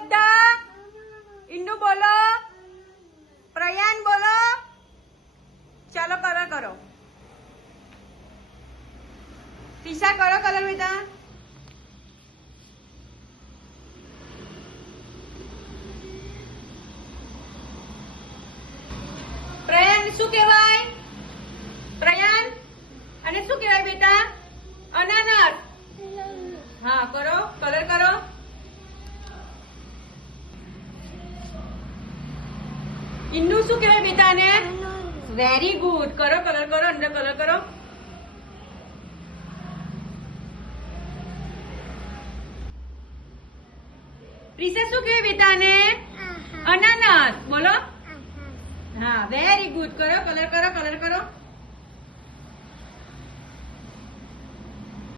બધા ઇન્દુ બોલો, પ્રયાન બોલો. ચાલો કલર કરો. ટીશા કરો કલર બેટા. પ્રયાન શું કહેવાય? પ્રયાન અને શું કહેવાય બેટા? અનાનસ. હા કરો, કલર કરો. ઇન્દુ શું કહેવાય બેટા ને? Very good. કરો કલર કરો, અંદર કલર કરો. પ્રિસા શું કહેવાય બેટા ને? અનાનસ. બોલો. હા વેરી ગુડ. કરો કલર કરો, કલર કરો.